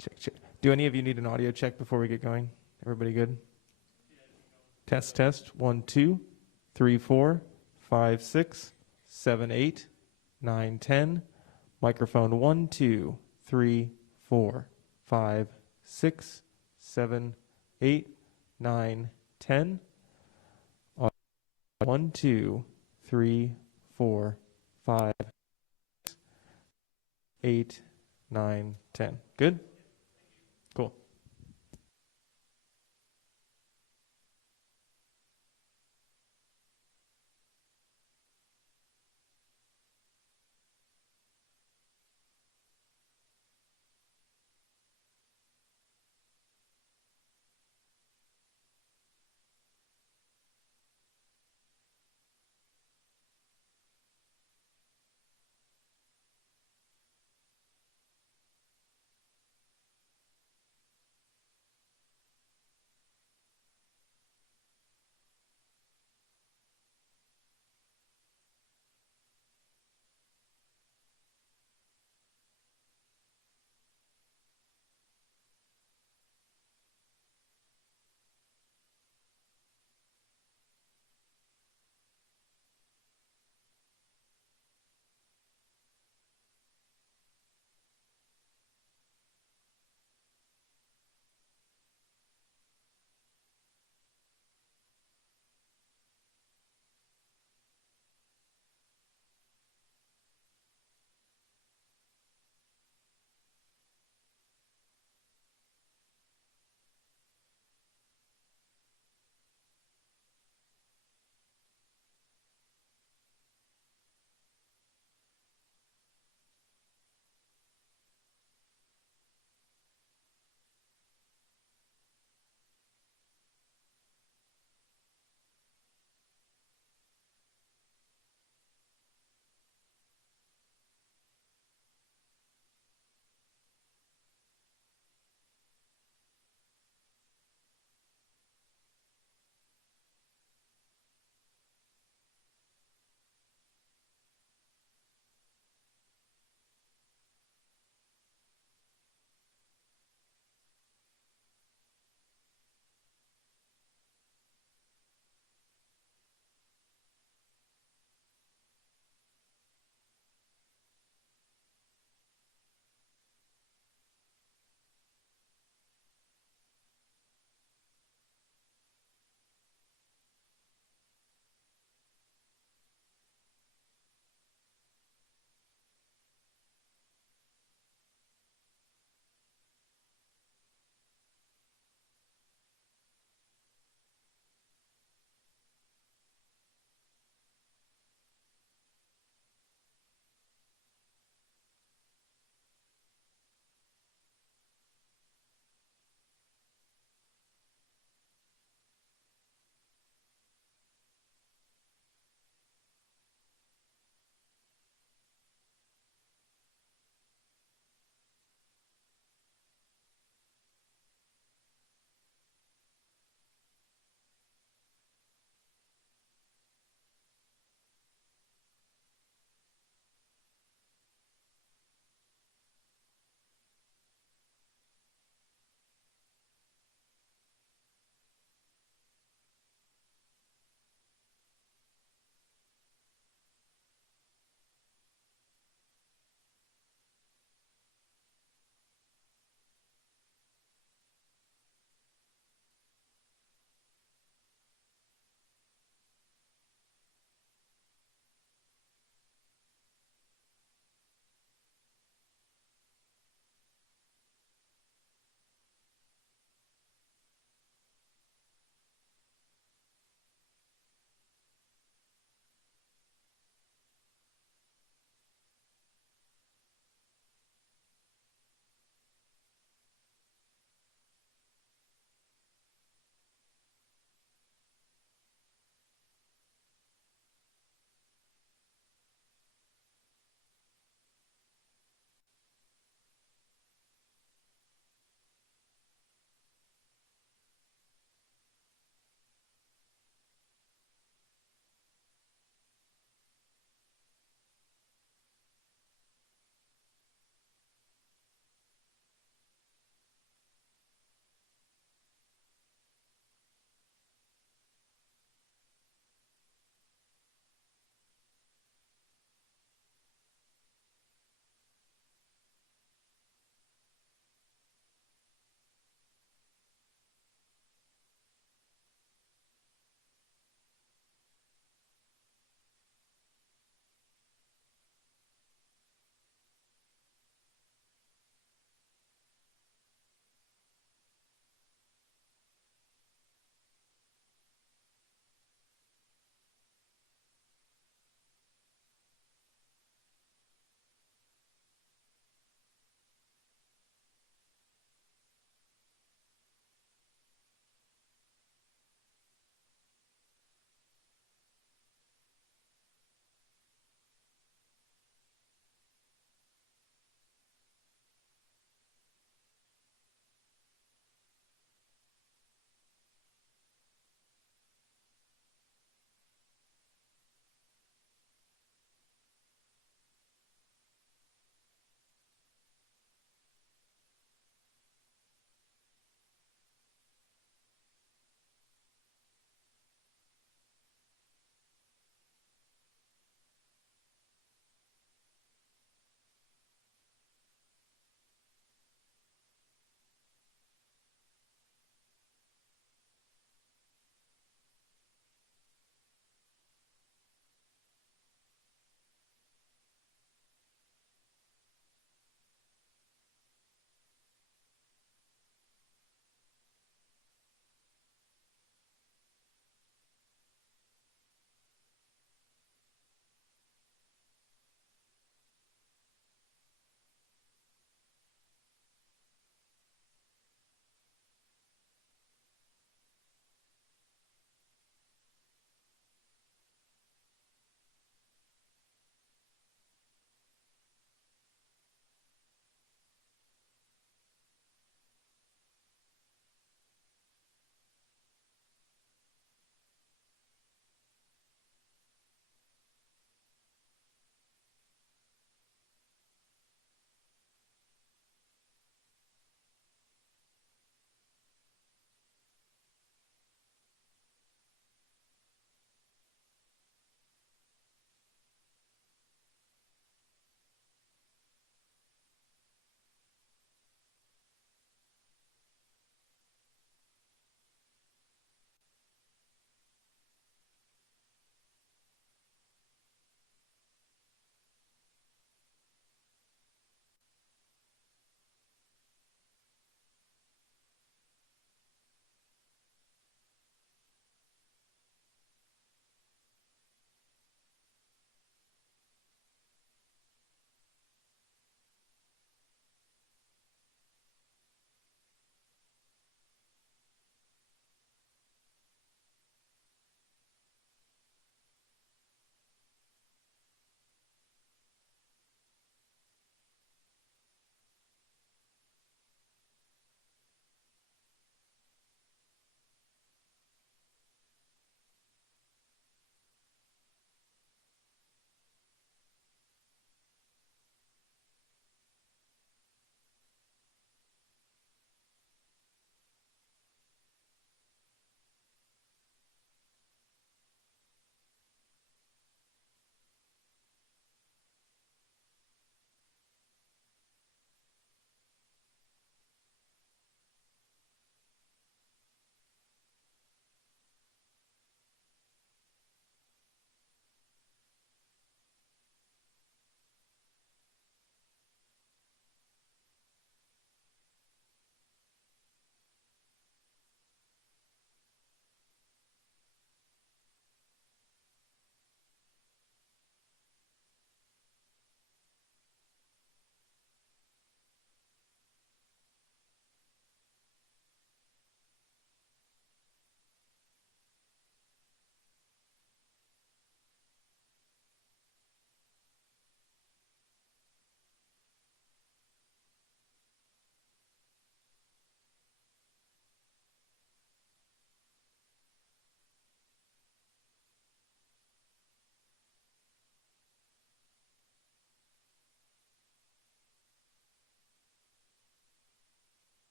Check, check. Do any of you need an audio check before we get going? Everybody good? Test, test. 1, 2, 3, 4, 5, 6, 7, 8, 9, 10. Microphone 1, 2, 3, 4, 5, 6, 7, 8, 9, 10. 1, 2, 3, 4, 5, 6, 8, 9, 10. Good? Cool.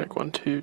check 1 2.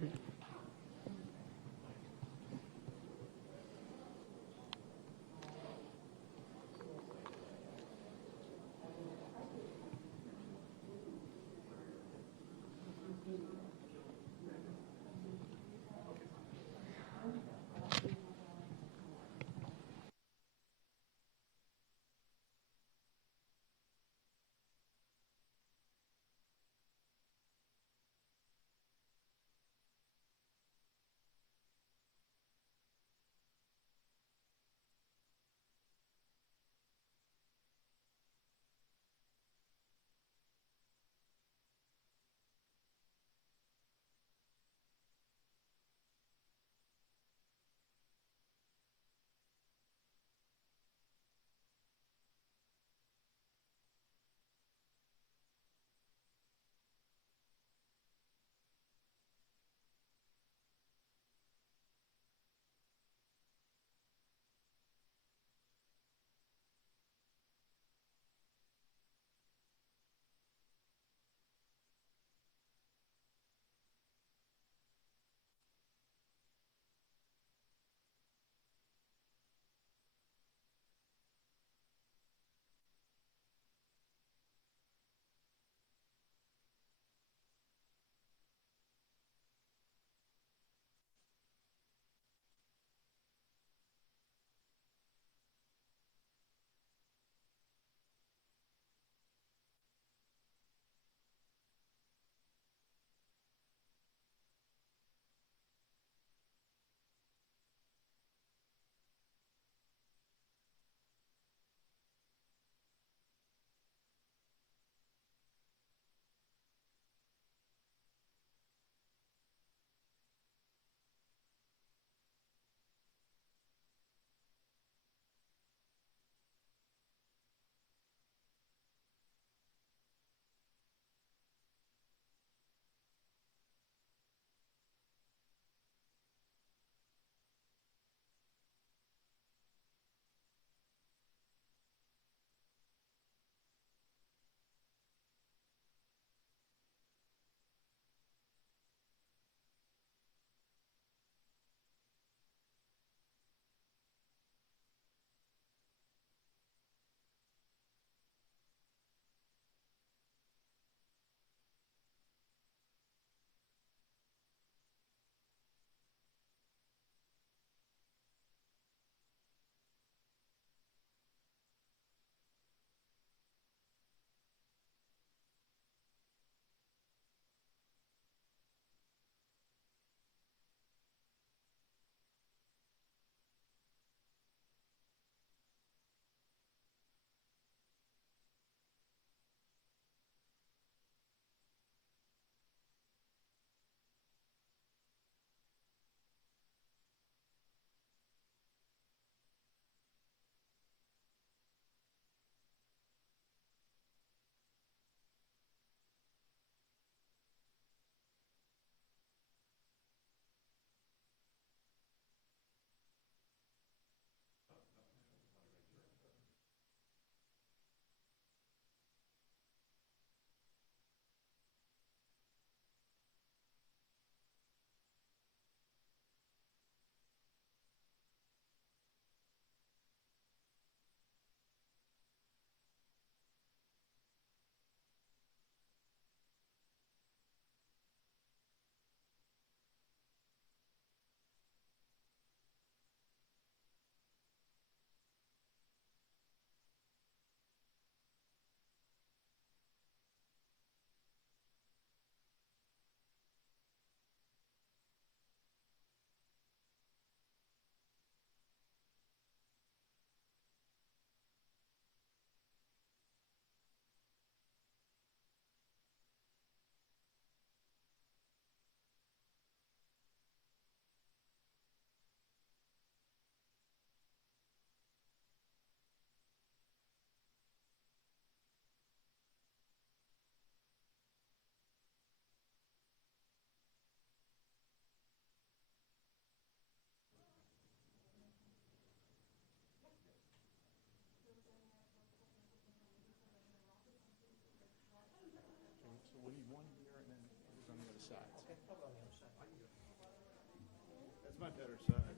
That's my better side.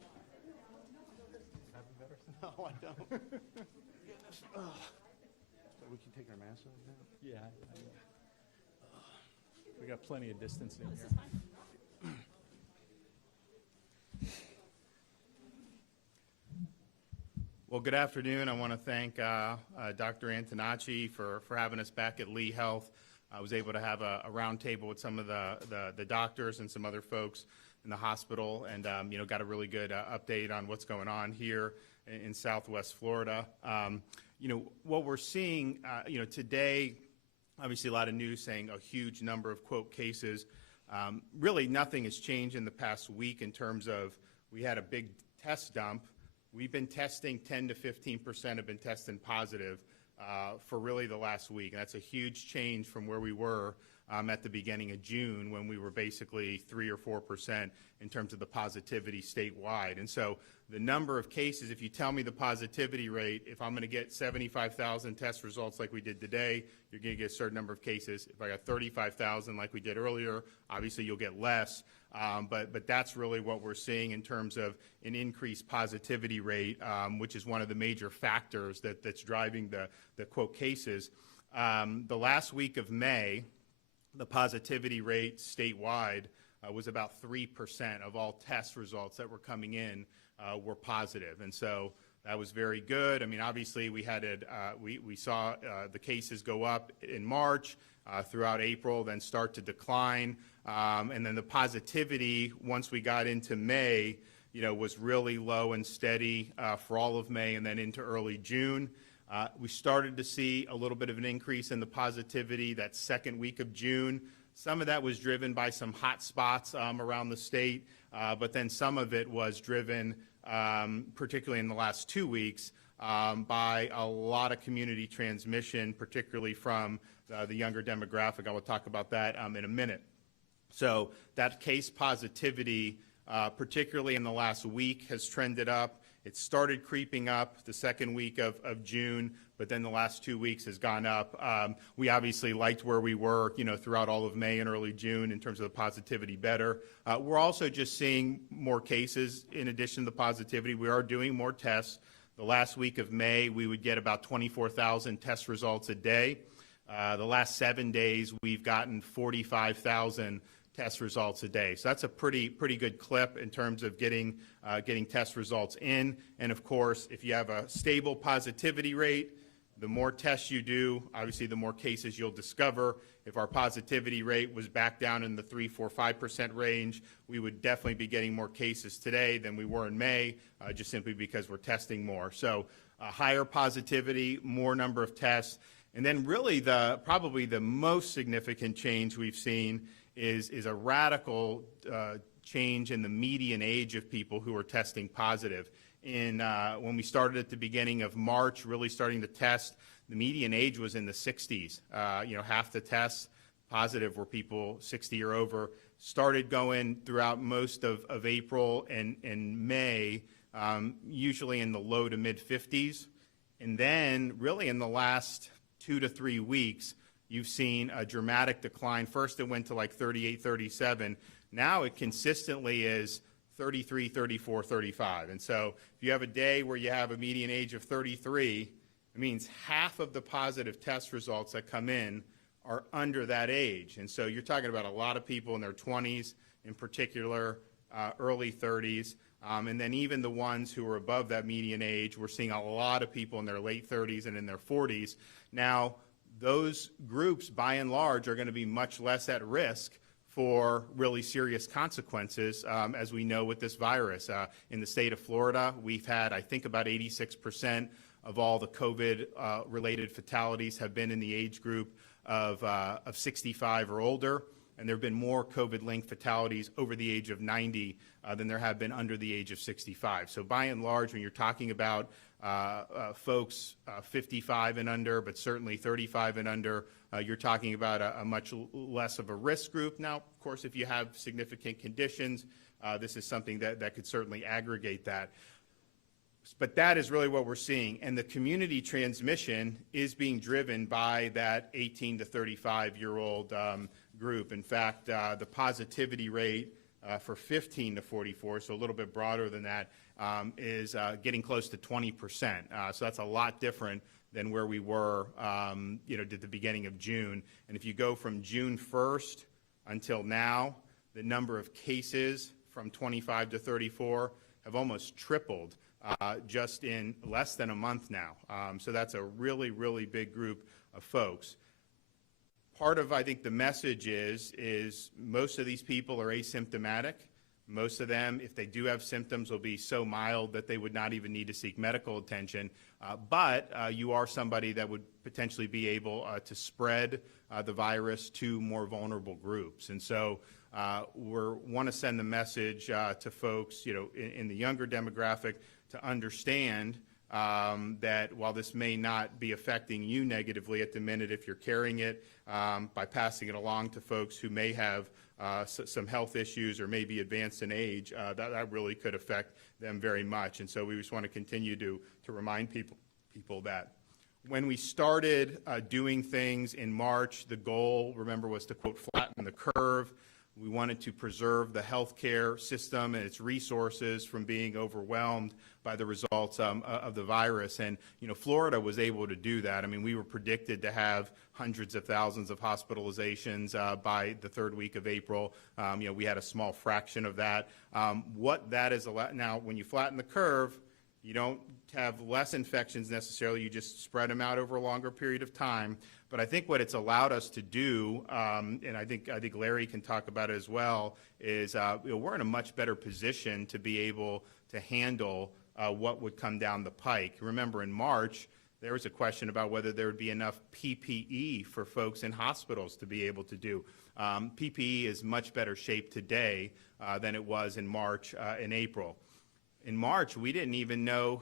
Having better side? No, I don't. Goodness. So we can take our masks off now? Yeah, we got plenty of distancing here. Well, good afternoon. I want to thank Dr. Antonacci for having us back at Lee Health. I was able to have a roundtable with some of the doctors and some other folks in the hospital, and got a really good update on what's going on here in Southwest Florida. What we're seeing, today, obviously a lot of news saying a huge number of, quote, cases. Really nothing has changed in the past week in terms of we had a big test dump. We've been testing 10 to 15% have been testing positive for really the last week. And that's a huge change from where we were at the beginning of June when we were basically 3 or 4% in terms of the positivity statewide. And so the number of cases, if you tell me the positivity rate, if I'm going to get 75,000 test results like we did today, you're going to get a certain number of cases. If I got 35,000 like we did earlier, obviously you'll get less. But that's really what we're seeing in terms of an increased positivity rate, which is one of the major factors that's driving the quote cases. The last week of May, the positivity rate statewide was about 3% of all test results that were coming in were positive. And so that was very good. I mean, obviously we saw the cases go up in March, throughout April, then start to decline. And then the positivity, once we got into May, was really low and steady for all of May and then into early June. We started to see a little bit of an increase in the positivity that second week of June. Some of that was driven by some hot spots around the state, but then some of it was driven, particularly in the last 2 weeks, by a lot of community transmission, particularly from the younger demographic. I will talk about that in a minute. So that case positivity, particularly in the last week, has trended up. It started creeping up the second week of June, but then the last 2 weeks has gone up. We obviously liked where we were, throughout all of May and early June in terms of the positivity better. We're also just seeing more cases in addition to the positivity. We are doing more tests. The last week of May, we would get about 24,000 test results a day. The last 7 days, we've gotten 45,000 test results a day. So that's a pretty good clip in terms of getting test results in. And of course, if you have a stable positivity rate, the more tests you do, obviously the more cases you'll discover. If our positivity rate was back down in the 3, 4, 5% range, we would definitely be getting more cases today than we were in May, just simply because we're testing more. So higher positivity, more number of tests. And then really probably the most significant change we've seen is a radical change in the median age of people who are testing positive. When we started at the beginning of March, really starting to test, the median age was in the 60s. Half the tests positive were people 60 or over. Started going throughout most of April and May, usually in the low to mid 50s. And then really in the last 2 to 3 weeks, you've seen a dramatic decline. First, it went to like 38, 37. Now it consistently is 33, 34, 35. And so if you have a day where you have a median age of 33, it means half of the positive test results that come in are under that age. And so you're talking about a lot of people in their 20s, in particular, early 30s. And then even the ones who are above that median age, we're seeing a lot of people in their late 30s and in their 40s. Now, those groups, by and large, are going to be much less at risk for really serious consequences, as we know with this virus. In the state of Florida, we've had, I think, about 86% of all the COVID-related fatalities have been in the age group of 65 or older. And there have been more COVID-linked fatalities over the age of 90 than there have been under the age of 65. So by and large, when you're talking about folks 55 and under, but certainly 35 and under, you're talking about a much less of a risk group. Now, of course, if you have significant conditions, this is something that could certainly aggregate that. But that is really what we're seeing. And the community transmission is being driven by that 18 to 35-year-old group. In fact, the positivity rate for 15 to 44, so a little bit broader than that, is getting close to 20%. So that's a lot different than where we were, at the beginning of June. And if you go from June 1st until now, the number of cases from 25 to 34 have almost tripled just in less than a month now. So that's a really, really big group of folks. Part of, I think, the message is most of these people are asymptomatic. Most of them, if they do have symptoms, will be so mild that they would not even need to seek medical attention. But you are somebody that would potentially be able to spread the virus to more vulnerable groups. And so we want to send the message to folks, in the younger demographic to understand that while this may not be affecting you negatively at the minute if you're carrying it, by passing it along to folks who may have some health issues or may be advanced in age, that really could affect them very much. And so we just want to continue to remind people that. When we started doing things in March, the goal, remember, was to, quote, flatten the curve. We wanted to preserve the healthcare system and its resources from being overwhelmed by the results of the virus. And, Florida was able to do that. I mean, we were predicted to have hundreds of thousands of hospitalizations by the third week of April. We had a small fraction of that. What that is, now, when you flatten the curve, you don't have less infections necessarily. You just spread them out over a longer period of time. But I think what it's allowed us to do, and I think Larry can talk about it as well, is we're in a much better position to be able to handle what would come down the pike. Remember, in March, there was a question about whether there would be enough PPE for folks in hospitals to be able to do. PPE is much better shape today than it was in March and April. In March, we didn't even know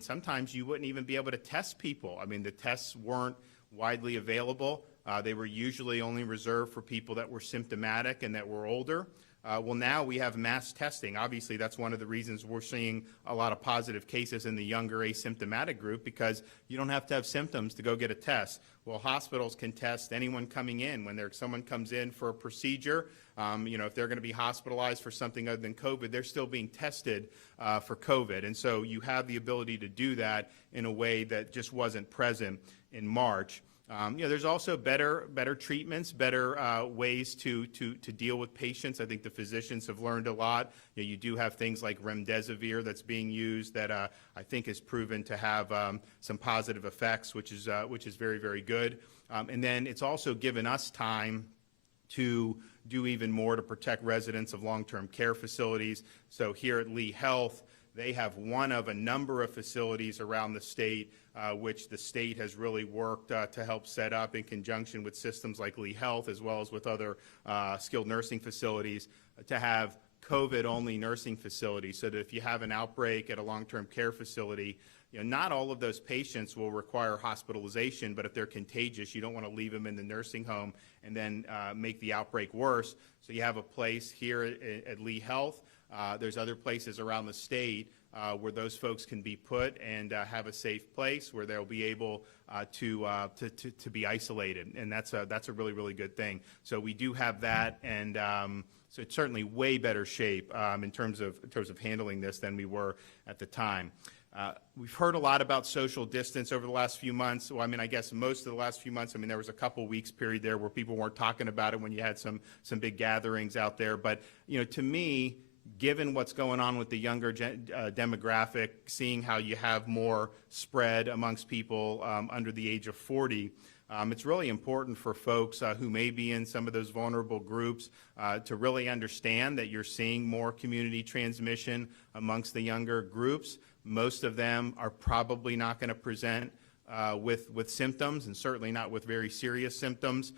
sometimes you wouldn't even be able to test people. The tests weren't widely available. They were usually only reserved for people that were symptomatic and that were older. Well, now we have mass testing. Obviously, that's one of the reasons we're seeing a lot of positive cases in the younger asymptomatic group, because you don't have to have symptoms to go get a test. Well, hospitals can test anyone coming in. When someone comes in for a procedure, if they're going to be hospitalized for something other than COVID, they're still being tested for COVID. And so you have the ability to do that in a way that just wasn't present in March. There's also better treatments, better ways to deal with patients. I think the physicians have learned a lot. You do have things like remdesivir that's being used that I think is proven to have some positive effects, which is very, very good. And then it's also given us time to do even more to protect residents of long-term care facilities. So here at Lee Health, they have one of a number of facilities around the state which the state has really worked to help set up in conjunction with systems like Lee Health, as well as with other skilled nursing facilities, to have COVID-only nursing facilities, so that if you have an outbreak at a long-term care facility, not all of those patients will require hospitalization, but if they're contagious, you don't want to leave them in the nursing home and then make the outbreak worse. So you have a place here at Lee Health. There's other places around the state where those folks can be put and have a safe place where they'll be able to be isolated, and that's a really, really good thing. So we do have that, and so it's certainly way better shape in terms of handling this than we were at the time. We've heard a lot about social distance over the last few months. Well, I guess most of the last few months. There was a couple weeks period there where people weren't talking about it when you had some big gatherings out there. But to me, given what's going on with the younger demographic, seeing how you have more spread amongst people under the age of 40, it's really important for folks who may be in some of those vulnerable groups to really understand that you're seeing more community transmission amongst the younger groups. Most of them are probably not going to present with symptoms, and certainly not with very serious symptoms.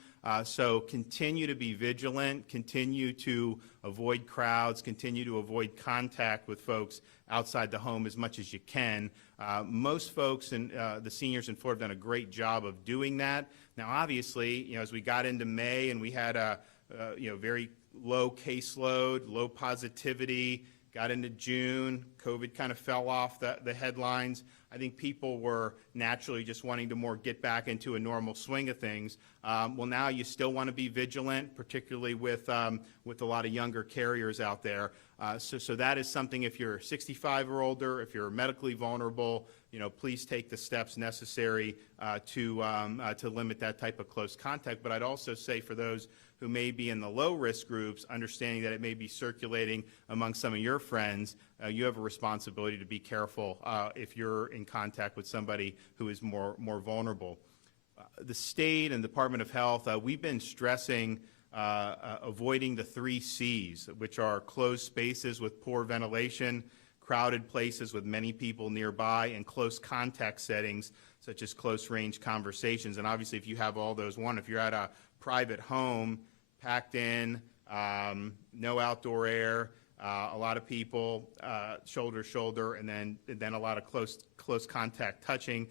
So continue to be vigilant, continue to avoid crowds, continue to avoid contact with folks outside the home as much as you can. Most folks and the seniors in Florida have done a great job of doing that. Now, obviously, as we got into May and we had very low caseload, low positivity. Got into June, COVID kind of fell off the headlines. I think people were naturally just wanting to more get back into a normal swing of things. Well, now you still want to be vigilant, particularly with a lot of younger carriers out there. So that is something, if you're 65 or older, if you're medically vulnerable, please take the steps necessary to limit that type of close contact. But I'd also say for those who may be in the low-risk groups, understanding that it may be circulating among some of your friends, you have a responsibility to be careful if you're in contact with somebody who is more vulnerable. The state and Department of Health, we've been stressing avoiding the 3 C's, which are closed spaces with poor ventilation, crowded places with many people nearby, and close contact settings such as close-range conversations. And obviously, if you have all those, if you're at a private home, packed in, no outdoor air, a lot of people shoulder to shoulder, and then a lot of close contact touching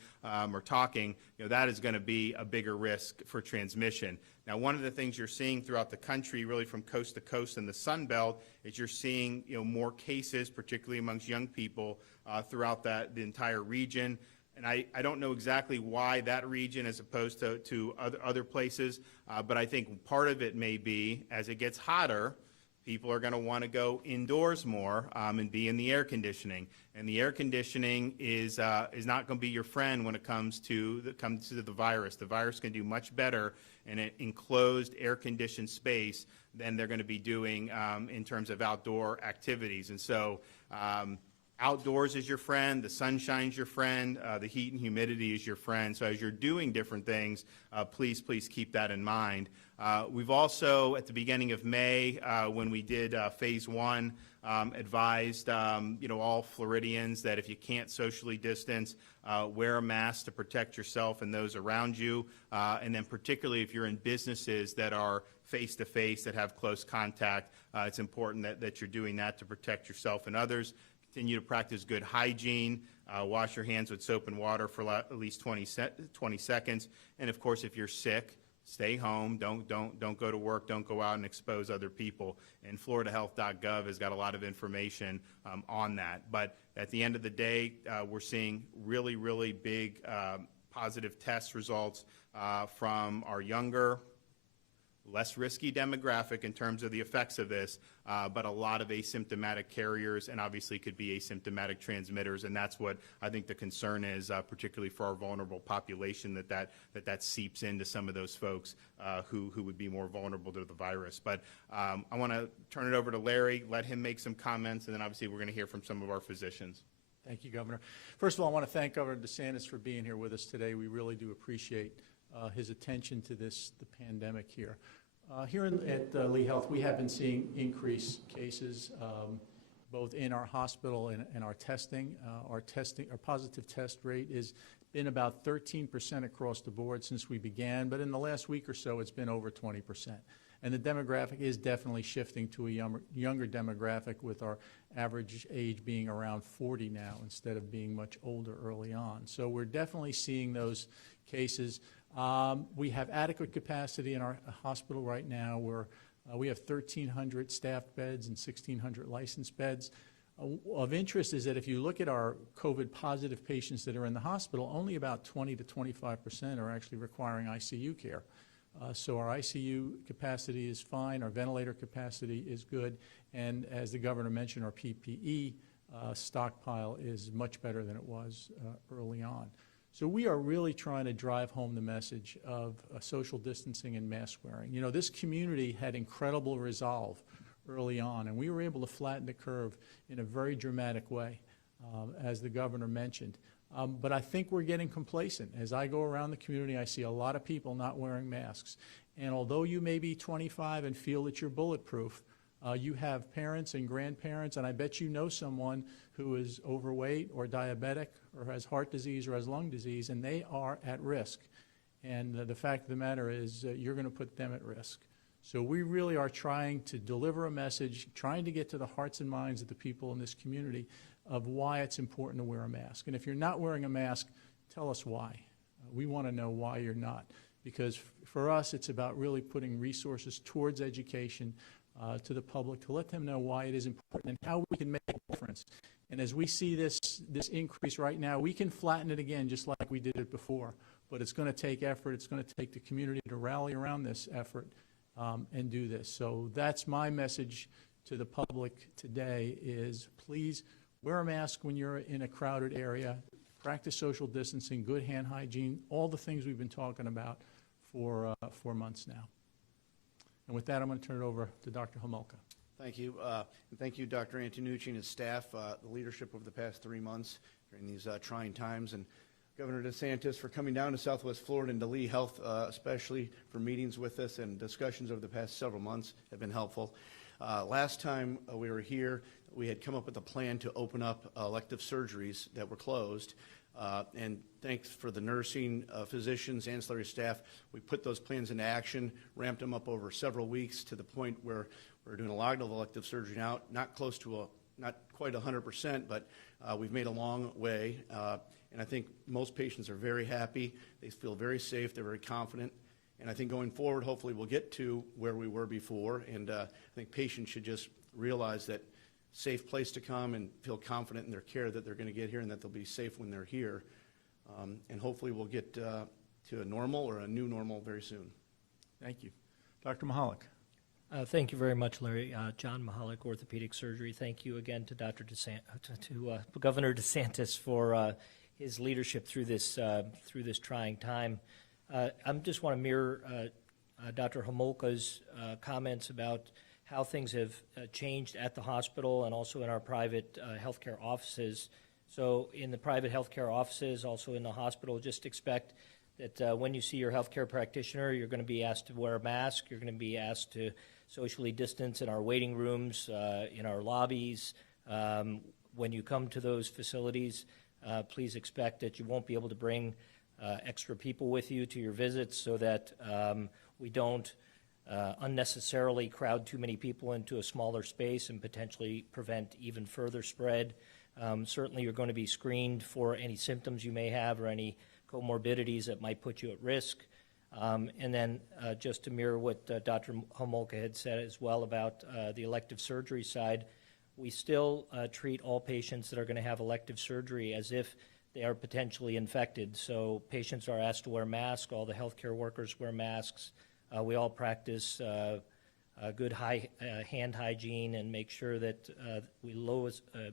or talking, that is going to be a bigger risk for transmission. Now, one of the things you're seeing throughout the country, really from coast to coast in the Sun Belt, is you're seeing more cases, particularly amongst young people, throughout the entire region. And I don't know exactly why that region as opposed to other places, but I think part of it may be as it gets hotter, people are going to want to go indoors more and be in the air conditioning. And the air conditioning is not going to be your friend when it comes to the virus. The virus can do much better in an enclosed, air-conditioned space than they're going to be doing in terms of outdoor activities. And so outdoors is your friend, the sunshine's your friend, the heat and humidity is your friend. So as you're doing different things, please keep that in mind. We've also, at the beginning of May, when we did phase 1, advised all Floridians that if you can't socially distance, wear a mask to protect yourself and those around you. And then particularly if you're in businesses that are face-to-face, that have close contact, it's important that you're doing that to protect yourself and others. Continue to practice good hygiene. Wash your hands with soap and water for at least 20 seconds. And of course, if you're sick, stay home. Don't go to work. Don't go out and expose other people. And FloridaHealth.gov has got a lot of information on that. But at the end of the day, we're seeing really big positive test results from our younger, less risky demographic in terms of the effects of this, but a lot of asymptomatic carriers and obviously could be asymptomatic transmitters, and that's what I think the concern is, particularly for our vulnerable population, that seeps into some of those folks who would be more vulnerable to the virus. But I want to turn it over to Larry, let him make some comments, and then obviously we're going to hear from some of our physicians. Thank you, Governor. First of all, I want to thank Governor DeSantis for being here with us today. We really do appreciate his attention to the pandemic here. Here at Lee Health, we have been seeing increased cases both in our hospital and our testing. Our positive test rate has been about 13% across the board since we began, but in the last week or so, it's been over 20%. And the demographic is definitely shifting to a younger demographic, with our average age being around 40 now instead of being much older early on. So we're definitely seeing those cases. We have adequate capacity in our hospital right now, where we have 1,300 staffed beds and 1,600 licensed beds. Of interest is that if you look at our COVID positive patients that are in the hospital, only about 20 to 25% are actually requiring ICU care. So our ICU capacity is fine, our ventilator capacity is good, and as the governor mentioned, our PPE stockpile is much better than it was early on. So we are really trying to drive home the message of social distancing and mask wearing. You know, this community had incredible resolve early on, and we were able to flatten the curve in a very dramatic way, as the governor mentioned. But I think we're getting complacent. As I go around the community, I see a lot of people not wearing masks. And although you may be 25 and feel that you're bulletproof, you have parents and grandparents, and I bet you know someone who is overweight or diabetic or has heart disease or has lung disease, and they are at risk. And the fact of the matter is you're going to put them at risk. So we really are trying to deliver a message, trying to get to the hearts and minds of the people in this community of why it's important to wear a mask. And if you're not wearing a mask, tell us why. We want to know why you're not. Because for us, it's about really putting resources towards education, to the public, to let them know why it is important and how we can make a difference. And as we see this increase right now, we can flatten it again just like we did it before. But it's going to take effort. It's going to take the community to rally around this effort and do this. So that's my message to the public today is please wear a mask when you're in a crowded area, practice social distancing, good hand hygiene, all the things we've been talking about for 4 months now. And with that, I'm going to turn it over to Dr. Homolka. Thank you. And thank you, Dr. Antonucci and his staff, the leadership over the past 3 months during these trying times, and Governor DeSantis for coming down to Southwest Florida and to Lee Health, especially for meetings with us, and discussions over the past several months have been helpful. Last time we were here, we had come up with a plan to open up elective surgeries that were closed. And thanks for the nursing, physicians, ancillary staff. We put those plans into action, ramped them up over several weeks to the point where we're doing a lot of elective surgery now, not quite 100%, but we've made a long way. And I think most patients are very happy. They feel very safe. They're very confident. And I think going forward, hopefully we'll get to where we were before. And I think patients should just realize that safe place to come and feel confident in their care that they're going to get here and that they'll be safe when they're here. And hopefully we'll get to a normal or a new normal very soon. Thank you. Dr. Mahalik. Thank you very much, Larry. John Mahalik, orthopedic surgery. Thank you again to Governor DeSantis for his leadership through this trying time. I just want to mirror Dr. Homolka's comments about how things have changed at the hospital and also in our private healthcare offices. So in the private healthcare offices, also in the hospital, just expect that when you see your healthcare practitioner, you're going to be asked to wear a mask. You're going to be asked to socially distance in our waiting rooms, in our lobbies. When you come to those facilities, please expect that you won't be able to bring extra people with you to your visits so that we don't unnecessarily crowd too many people into a smaller space and potentially prevent even further spread. Certainly you're going to be screened for any symptoms you may have or any comorbidities that might put you at risk. And then just to mirror what Dr. Homolka had said as well about the elective surgery side, we still treat all patients that are going to have elective surgery as if they are potentially infected. So patients are asked to wear masks. All the healthcare workers wear masks. We all practice good hand hygiene and make sure that we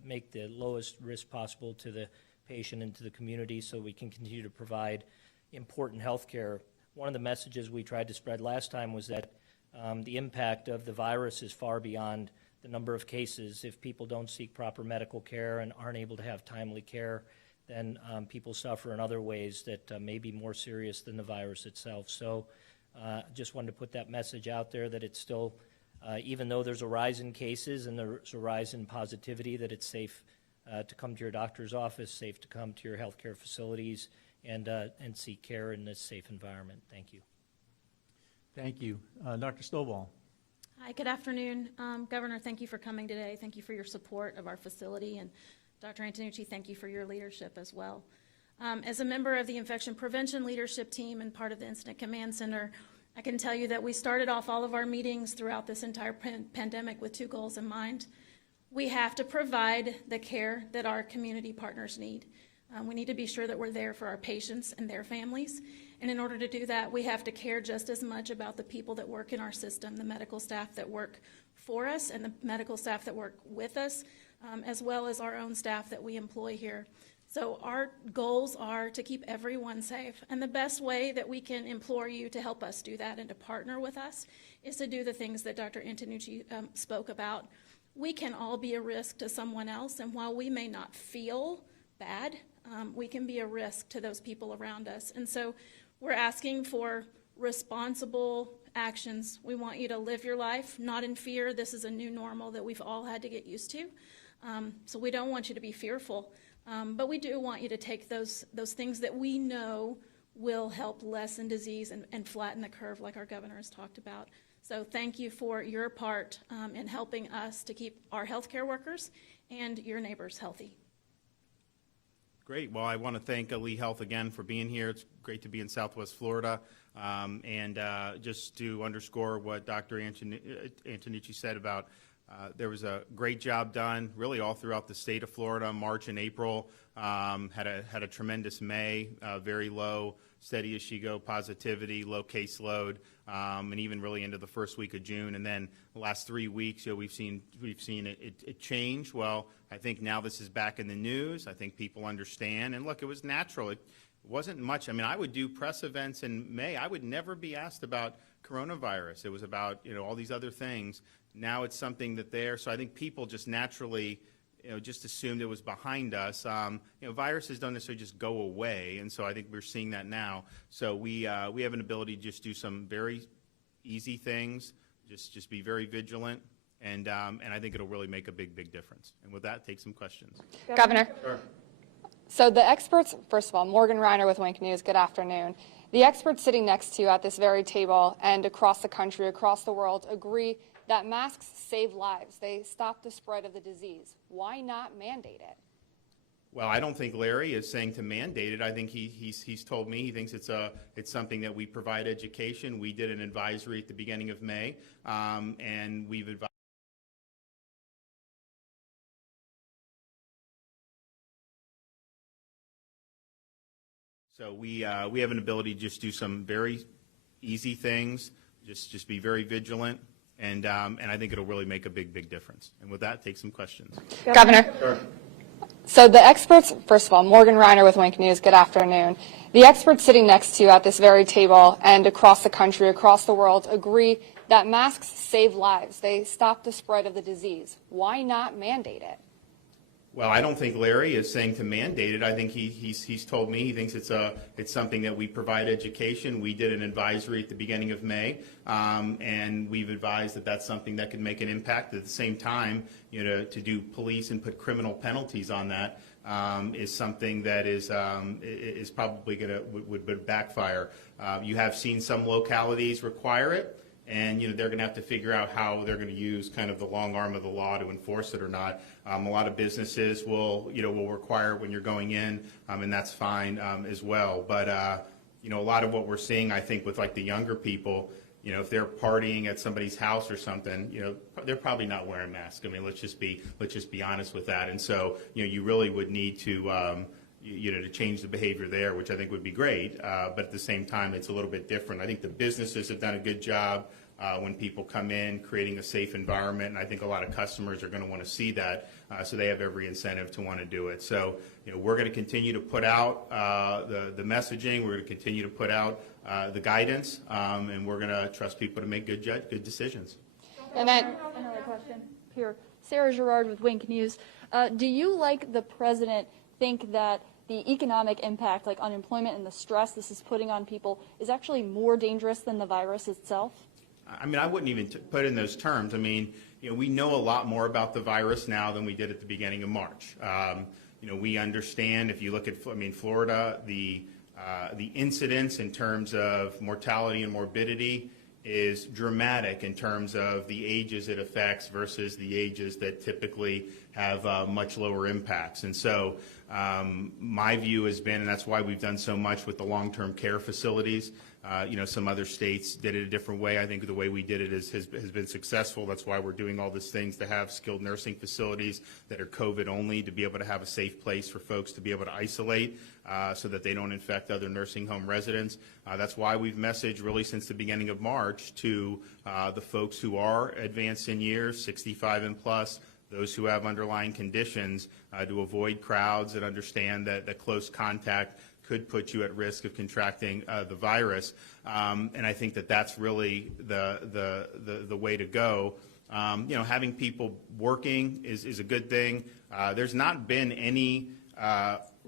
make the lowest risk possible to the patient and to the community so we can continue to provide important health care. One of the messages we tried to spread last time was that the impact of the virus is far beyond the number of cases. If people don't seek proper medical care and aren't able to have timely care, then people suffer in other ways that may be more serious than the virus itself. So just wanted to put that message out there that it's still, even though there's a rise in cases and there's a rise in positivity, that it's safe to come to your doctor's office, safe to come to your healthcare facilities, and seek care in this safe environment. Thank you. Thank you. Dr. Stovall. Hi, good afternoon. Governor, thank you for coming today. Thank you for your support of our facility. And Dr. Antonucci, thank you for your leadership as well. As a member of the Infection Prevention Leadership Team and part of the Incident Command Center, I can tell you that we started off all of our meetings throughout this entire pandemic with two goals in mind. We have to provide the care that our community partners need. We need to be sure that we're there for our patients and their families. And in order to do that, we have to care just as much about the people that work in our system, the medical staff that work for us and the medical staff that work with us, as well as our own staff that we employ here. So our goals are to keep everyone safe. And the best way that we can implore you to help us do that and to partner with us is to do the things that Dr. Antonucci spoke about. We can all be a risk to someone else, and while we may not feel bad, we can be a risk to those people around us. And so we're asking for responsible actions. We want you to live your life, not in fear. This is a new normal that we've all had to get used to. So we don't want you to be fearful. But we do want you to take those things that we know will help lessen disease and flatten the curve like our governor has talked about. So thank you for your part in helping us to keep our healthcare workers and your neighbors healthy. Great. Well, I want to thank Lee Health again for being here. It's great to be in Southwest Florida. And just to underscore what Dr. Antonucci said about there was a great job done really all throughout the state of Florida. March and April had a tremendous May, very low, steady as she go positivity, low caseload, and even really into the first week of June. And then the last 3 weeks, we've seen it change. Well, I think now this is back in the news. I think people understand. And look, it was natural. It wasn't much. I mean, I would do press events in May. I would never be asked about coronavirus. It was about, all these other things. Now it's something that so I think people just naturally, just assumed it was behind us. Viruses don't necessarily just go away, and so I think we're seeing that now. So we have an ability to just do some very easy things, just be very vigilant, and I think it'll really make a big difference. And with that, take some questions. Governor. Sure. So the experts, first of all, Morgan Reiner with Wink News, good afternoon. The experts sitting next to you at this very table and across the country, across the world, agree that masks save lives. They stop the spread of the disease. Why not mandate it? Well, I don't think Larry is saying to mandate it. I think he's told me he thinks it's something that we provide education. We did an advisory at the beginning of May, and we've advised. So we have an ability to just do some very easy things, just be very vigilant. And I think it'll really make a big difference. And with that, take some questions. Governor. Sure. So the experts, first of all, Morgan Reiner with Wink News, good afternoon. The experts sitting next to you at this very table and across the country, across the world, agree that masks save lives. They stop the spread of the disease. Why not mandate it? Well, I don't think Larry is saying to mandate it. I think he's told me he thinks it's something that we provide education. We did an advisory at the beginning of May, and we've advised that that's something that can make an impact. At the same time, to do police and put criminal penalties on that is something that is probably would backfire. You have seen some localities require it. And they're going to have to figure out how they're going to use kind of the long arm of the law to enforce it or not. A lot of businesses will require it when you're going in, and that's fine as well. But a lot of what we're seeing, I think, with like the younger people, if they're partying at somebody's house or something, they're probably not wearing masks. I mean, let's just be honest with that. And so you really would need to to change the behavior there, which I think would be great. But at the same time, it's a little bit different. I think the businesses have done a good job when people come in, creating a safe environment. And I think a lot of customers are going to want to see that. So they have every incentive to want to do it. So, we're going to continue to put out the messaging. We're going to continue to put out the guidance. And we're going to trust people to make good decisions. And then Another question here. Sarah Gerard with Wink News. Do you, like the president, think that the economic impact, like unemployment and the stress this is putting on people, is actually more dangerous than the virus itself? I mean, I wouldn't even put it in those terms. I mean, we know a lot more about the virus now than we did at the beginning of March. We understand, if you look at, Florida, the incidence in terms of mortality and morbidity is dramatic in terms of the ages it affects versus the ages that typically have much lower impacts. And so my view has been, and that's why we've done so much with the long-term care facilities. Some other states did it a different way. I think the way we did it has been successful. That's why we're doing all these things to have skilled nursing facilities that are COVID only, to be able to have a safe place for folks to be able to isolate so that they don't infect other nursing home residents. That's why we've messaged really since the beginning of March to the folks who are advanced in years, 65 and plus, those who have underlying conditions, to avoid crowds and understand that close contact could put you at risk of contracting the virus. And I think that's really the way to go. Having people working is a good thing. There's not been any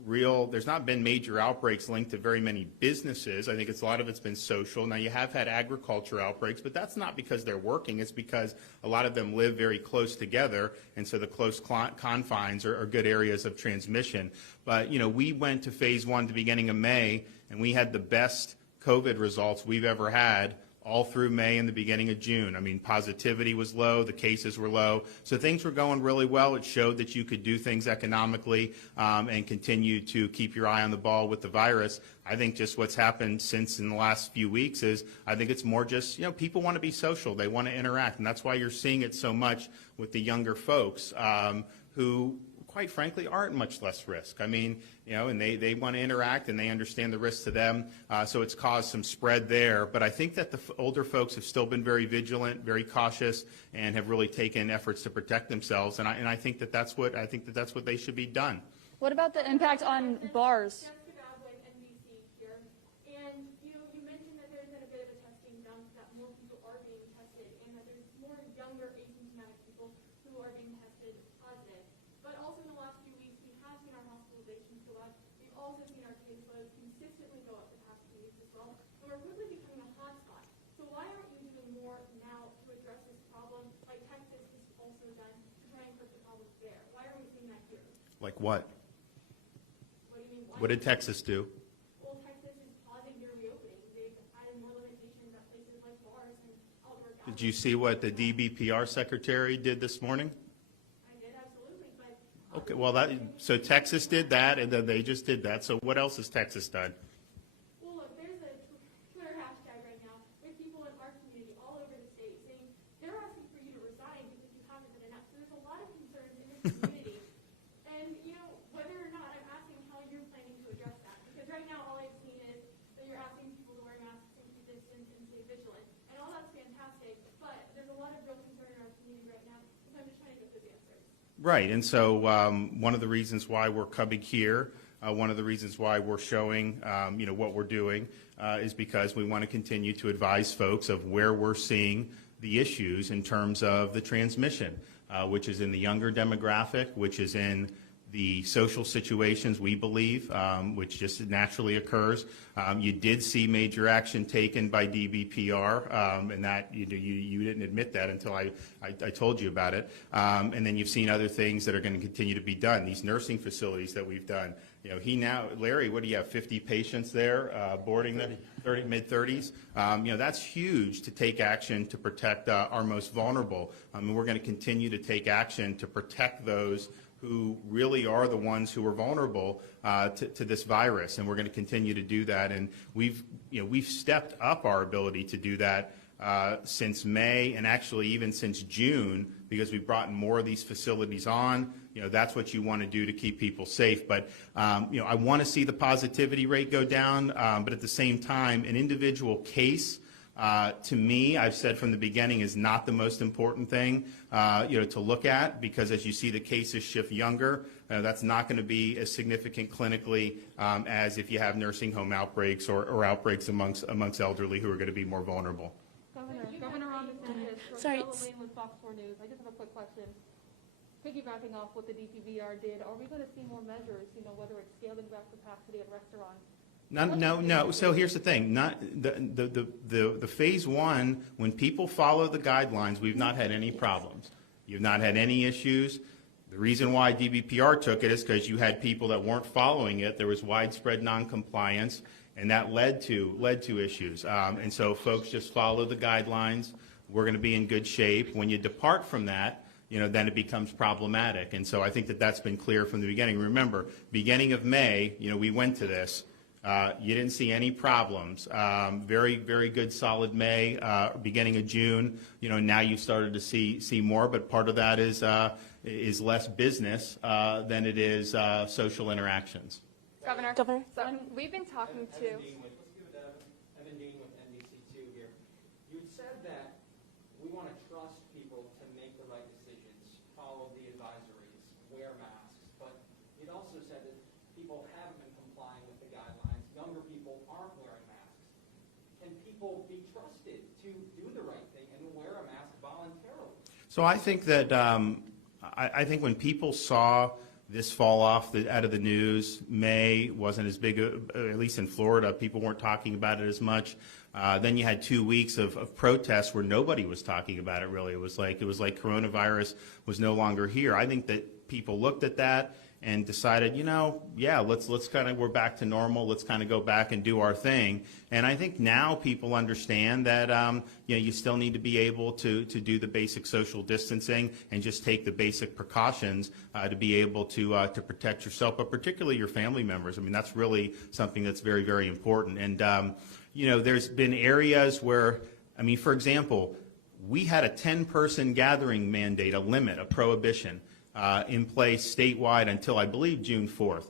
there's not been major outbreaks linked to very many businesses. I think a lot of it's been social. Now, you have had agriculture outbreaks, but that's not because they're working. It's because a lot of them live very close together, and so the close confines are good areas of transmission. But, we went to phase 1 at the beginning of May, and we had the best COVID results we've ever had all through May and the beginning of June. I mean, positivity was low, the cases were low, so things were going really well. It showed that you could do things economically and continue to keep your eye on the ball with the virus. I think just what's happened since in the last few weeks is I think it's more just, people want to be social, they want to interact, and that's why you're seeing it so much with the younger folks who, quite frankly, aren't much less risk. I mean, and they want to interact and they understand the risk to them, so it's caused some spread there. But I think that the older folks have still been very vigilant, very cautious, and have really taken efforts to protect themselves. And I think that that's what they should be done. What about the impact on bars? Like what? What do you mean? What did Texas do? Well, Texas is pausing their reopening. They've added more limitations at places like bars and outdoor gatherings. Did you see what the DBPR secretary did this morning? I did, absolutely, but... Okay, well, so Texas did that, and then they just did that. So what else has Texas done? Well, look, there's a Twitter hashtag right now with people in our community all over the state saying they're asking for you to resign because you haven't done enough. So there's a lot of concerns in this community. Whether or not I'm asking how you're planning to address that. Because right now all I've seen is that you're asking people to wear masks and keep distance and stay vigilant. And all that's fantastic, but there's a lot of real concern in our community right now, so I'm just trying to get those answers. Right, and so one of the reasons why we're coming here, one of the reasons why we're showing, what we're doing is because we want to continue to advise folks of where we're seeing the issues in terms of the transmission, which is in the younger demographic, which is in the social situations, we believe, which just naturally occurs. You did see major action taken by DBPR, and that you didn't admit that until I told you about it. And then you've seen other things that are going to continue to be done. These nursing facilities that we've done. Larry, what do you have? 50 patients there boarding them, mid-30s. That's huge to take action to protect our most vulnerable. And we're going to continue to take action to protect those who really are the ones who are vulnerable to this virus, and we're going to continue to do that. And we've stepped up our ability to do that since May, and actually even since June, because we've brought more of these facilities on. That's what you want to do to keep people safe. But I want to see the positivity rate go down, but at the same time, an individual case, to me, I've said from the beginning, is not the most important thing, to look at, because as you see the cases shift younger, that's not going to be as significant clinically as if you have nursing home outbreaks or outbreaks amongst elderly who are going to be more vulnerable. Governor Ron DeSantis, Sorry. Lane with Fox 4 News. I just have a quick question. Piggybacking off what the DPVR did, are we going to see more measures, whether it's scaling back capacity at restaurants? No. So here's the thing. Not the phase one, when people follow the guidelines, we've not had any problems. You've not had any issues. The reason why DBPR took it is because you had people that weren't following it. There was widespread noncompliance, and that led to issues. And so folks just follow the guidelines. We're going to be in good shape. When you depart from that, then it becomes problematic. And so I think that that's been clear from the beginning. Remember, beginning of May, we went to this. You didn't see any problems. Very, very good, solid May, beginning of June. Now you've started to see more, but part of that is less business than it is social interactions. Governor. Governor. We've been talking to. I've been meeting with NBC2 here. You said that we want to trust people to make the right decisions, follow the advisories, wear masks, but it also said that people haven't been complying with the guidelines. Younger people aren't wearing masks. Can people be trusted to do the right thing and wear a mask voluntarily? So I think that I think when people saw this fall off out of the news, May wasn't as big, at least in Florida, people weren't talking about it as much. Then you had 2 weeks of protests where nobody was talking about it really. It was like coronavirus was no longer here. I think that people looked at that and decided, yeah, let's kind of, we're back to normal. Let's kind of go back and do our thing. And I think now people understand that, you still need to be able to do the basic social distancing and just take the basic precautions to be able to protect yourself, but particularly your family members. I mean, that's really something that's very, very important. And, there's been areas where, for example, we had a 10-person gathering mandate, a limit, a prohibition in place statewide until, I believe, June 4th.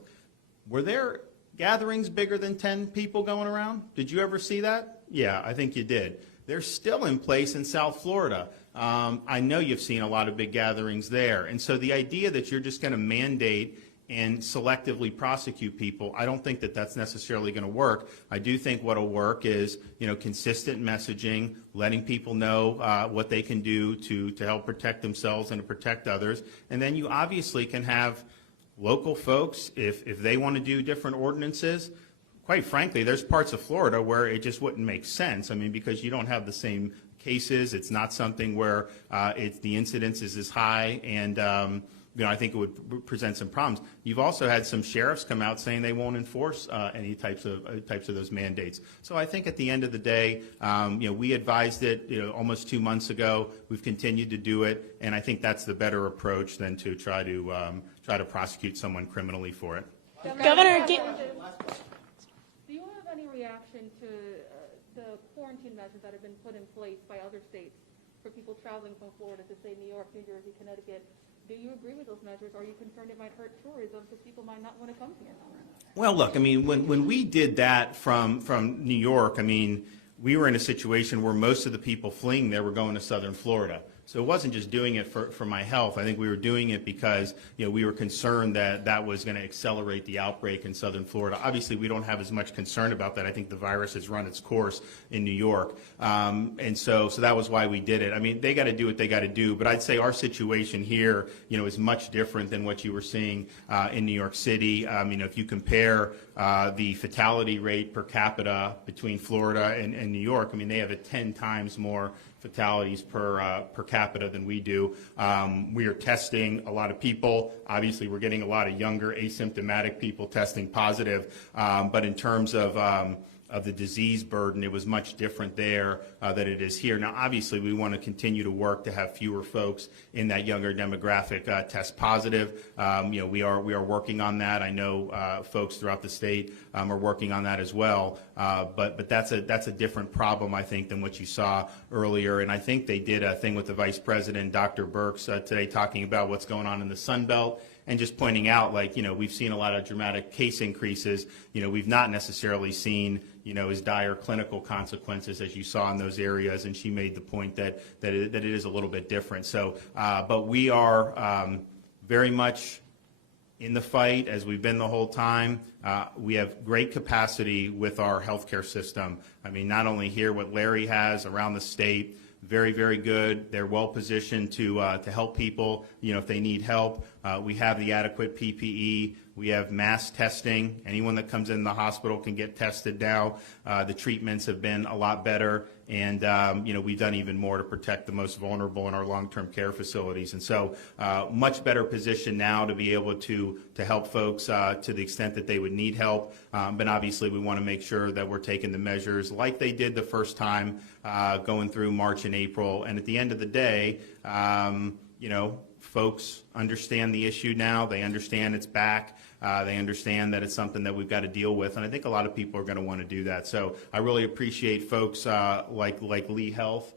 Were there gatherings bigger than 10 people going around? Did you ever see that? Yeah, I think you did. They're still in place in South Florida. I know you've seen a lot of big gatherings there. And so the idea that you're just going to mandate and selectively prosecute people, I don't think that that's necessarily going to work. I do think what will work is, consistent messaging, letting people know what they can do to help protect themselves and to protect others. And then you obviously can have local folks, if they want to do different ordinances. Quite frankly, there's parts of Florida where it just wouldn't make sense. Because you don't have the same cases. It's not something where the incidence is as high, and I think it would present some problems. You've also had some sheriffs come out saying they won't enforce any types of those mandates. So I think at the end of the day, we advised it, almost 2 months ago. We've continued to do it, and I think that's the better approach than to try to prosecute someone criminally for it. Governor, do you have any reaction to the quarantine measures that have been put in place by other states for people traveling from Florida to, say, New York, New Jersey, Connecticut? Do you agree with those measures? Or are you concerned it might hurt tourism because people might not want to come here? Well, look, when we did that from New York, we were in a situation where most of the people fleeing there were going to southern Florida. So it wasn't just doing it for my health. I think we were doing it because we were concerned that was going to accelerate the outbreak in southern Florida. Obviously, we don't have as much concern about that. I think the virus has run its course in New York, and so that was why we did it. They got to do what they got to do, but I'd say our situation here, is much different than what you were seeing in New York City. If you compare the fatality rate per capita between Florida and New York, they have 10 times more fatalities per capita than we do. We are testing a lot of people. Obviously, we're getting a lot of younger asymptomatic people testing positive. But in terms of the disease burden, it was much different there than it is here. Now, obviously, we want to continue to work to have fewer folks in that younger demographic test positive. We are working on that. I know folks throughout the state are working on that as well. But that's a different problem, I think, than what you saw earlier. And I think they did a thing with the Vice President, Dr. Birx, today, talking about what's going on in the Sun Belt. And just pointing out, we've seen a lot of dramatic case increases. We've not necessarily seen, as dire clinical consequences as you saw in those areas. And she made the point that it is a little bit different. So, but we are very much in the fight, as we've been the whole time. We have great capacity with our healthcare system. Not only here, what Larry has around the state, very, very good. They're well positioned to help people, if they need help. We have the adequate PPE. We have mass testing. Anyone that comes in the hospital can get tested now. The treatments have been a lot better. And, we've done even more to protect the most vulnerable in our long-term care facilities. And so much better position now to be able to help folks to the extent that they would need help. But obviously, we want to make sure that we're taking the measures like they did the first time going through March and April. And at the end of the day, folks understand the issue now. They understand it's back. They understand that it's something that we've got to deal with, and I think a lot of people are going to want to do that. So I really appreciate folks like Lee Health,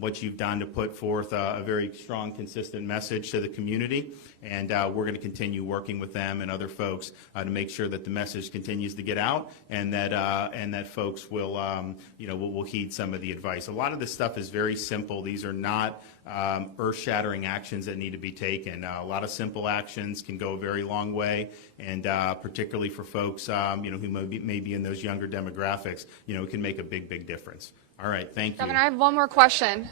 what you've done to put forth a very strong, consistent message to the community, and we're going to continue working with them and other folks to make sure that the message continues to get out, and that folks will will heed some of the advice. A lot of this stuff is very simple. These are not earth-shattering actions that need to be taken. A lot of simple actions can go a very long way, and particularly for folks who may be in those younger demographics, it can make a big, big difference. All right, thank you. Governor, I have one more question.